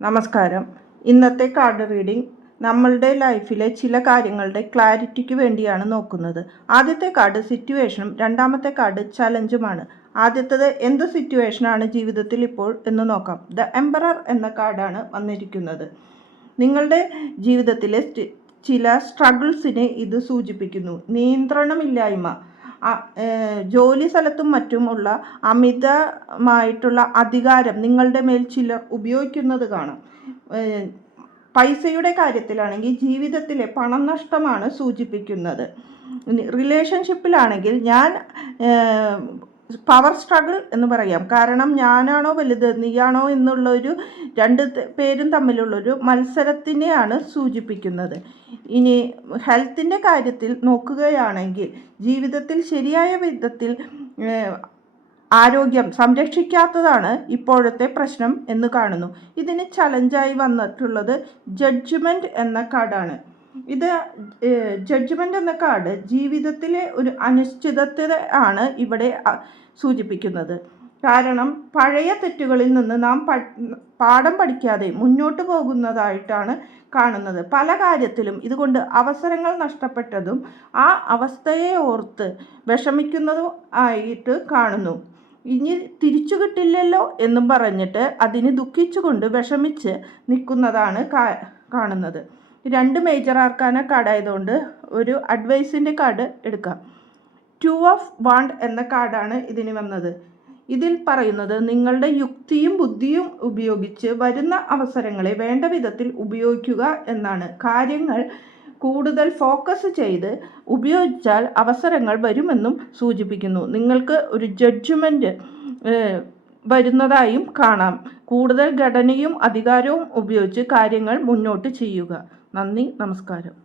നമസ്കാരം. ഇന്നത്തെ card reading നമ്മളുടെ ലൈഫിലെ ചില കാര്യങ്ങളുടെ ക്ലാരിറ്റിക്ക് വേണ്ടിയാണ് നോക്കുന്നത്. ആദ്യത്തെ കാർഡ് സിറ്റുവേഷനും രണ്ടാമത്തെ കാർഡ് ചലഞ്ചുമാണ്. ആദ്യത്തേത് എന്ത് സിറ്റുവേഷനാണ് ജീവിതത്തിൽ ഇപ്പോൾ എന്ന് നോക്കാം. ദ എംപറർ എന്ന കാർഡാണ് വന്നിരിക്കുന്നത്. നിങ്ങളുടെ ജീവിതത്തിലെ ചില സ്ട്രഗിൾസിനെ ഇത് സൂചിപ്പിക്കുന്നു. നിയന്ത്രണമില്ലായ്മ, ജോലി സ്ഥലത്തും മറ്റുമുള്ള അമിതമായിട്ടുള്ള അധികാരം നിങ്ങളുടെ മേൽ ചിലർ ഉപയോഗിക്കുന്നത് കാണാം. പൈസയുടെ കാര്യത്തിലാണെങ്കിൽ ജീവിതത്തിലെ പണം നഷ്ടമാണ് സൂചിപ്പിക്കുന്നത്. റിലേഷൻഷിപ്പിലാണെങ്കിൽ ഞാൻ പവർ സ്ട്രഗിൾ എന്ന് പറയാം. കാരണം ഞാനാണോ വലുത് നീയാണോ എന്നുള്ളൊരു രണ്ട് പേരും തമ്മിലുള്ളൊരു മത്സരത്തിനെയാണ് സൂചിപ്പിക്കുന്നത്. ഇനി ഹെൽത്തിൻ്റെ കാര്യത്തിൽ നോക്കുകയാണെങ്കിൽ ജീവിതത്തിൽ ശരിയായ വിധത്തിൽ ആരോഗ്യം സംരക്ഷിക്കാത്തതാണ് ഇപ്പോഴത്തെ പ്രശ്നം എന്ന് കാണുന്നു. ഇതിന് ചലഞ്ചായി വന്നിട്ടുള്ളത് ജഡ്ജ്മെൻറ്റ് എന്ന കാർഡാണ്. ഇത് ജഡ്ജ്മെൻ്റ് എന്ന കാർഡ് ജീവിതത്തിലെ ഒരു അനിശ്ചിതത്വത ആണ് ഇവിടെ സൂചിപ്പിക്കുന്നത്. കാരണം പഴയ തെറ്റുകളിൽ നിന്ന് നാം പാഠം പഠിക്കാതെ മുന്നോട്ട് പോകുന്നതായിട്ടാണ് കാണുന്നത്. പല കാര്യത്തിലും ഇതുകൊണ്ട് അവസരങ്ങൾ നഷ്ടപ്പെട്ടതും ആ അവസ്ഥയെ ഓർത്ത് വിഷമിക്കുന്നതും ആയിട്ട് കാണുന്നു. ഇനി തിരിച്ചു കിട്ടില്ലല്ലോ എന്നും പറഞ്ഞിട്ട് അതിന് ദുഃഖിച്ചുകൊണ്ട് വിഷമിച്ച് നിൽക്കുന്നതാണ് കാണുന്നത്. രണ്ട് മേജർ ആർക്കാന കാർഡായതുകൊണ്ട് ഒരു അഡ്വൈസിൻ്റെ കാർഡ് എടുക്കാം. 2 ഓഫ് വാണ്ട് എന്ന കാർഡാണ് ഇതിന് വന്നത്. ഇതിൽ പറയുന്നത് നിങ്ങളുടെ യുക്തിയും ബുദ്ധിയും ഉപയോഗിച്ച് വരുന്ന അവസരങ്ങളെ വേണ്ട വിധത്തിൽ ഉപയോഗിക്കുക എന്നാണ്. കാര്യങ്ങൾ കൂടുതൽ ഫോക്കസ് ചെയ്ത് ഉപയോഗിച്ചാൽ അവസരങ്ങൾ വരുമെന്നും സൂചിപ്പിക്കുന്നു. നിങ്ങൾക്ക് ഒരു ജഡ്ജ്മെൻറ്റ് വരുന്നതായും കാണാം. കൂടുതൽ ഘടനയും അധികാരവും ഉപയോഗിച്ച് കാര്യങ്ങൾ മുന്നോട്ട് ചെയ്യുക. നന്ദി, നമസ്കാരം.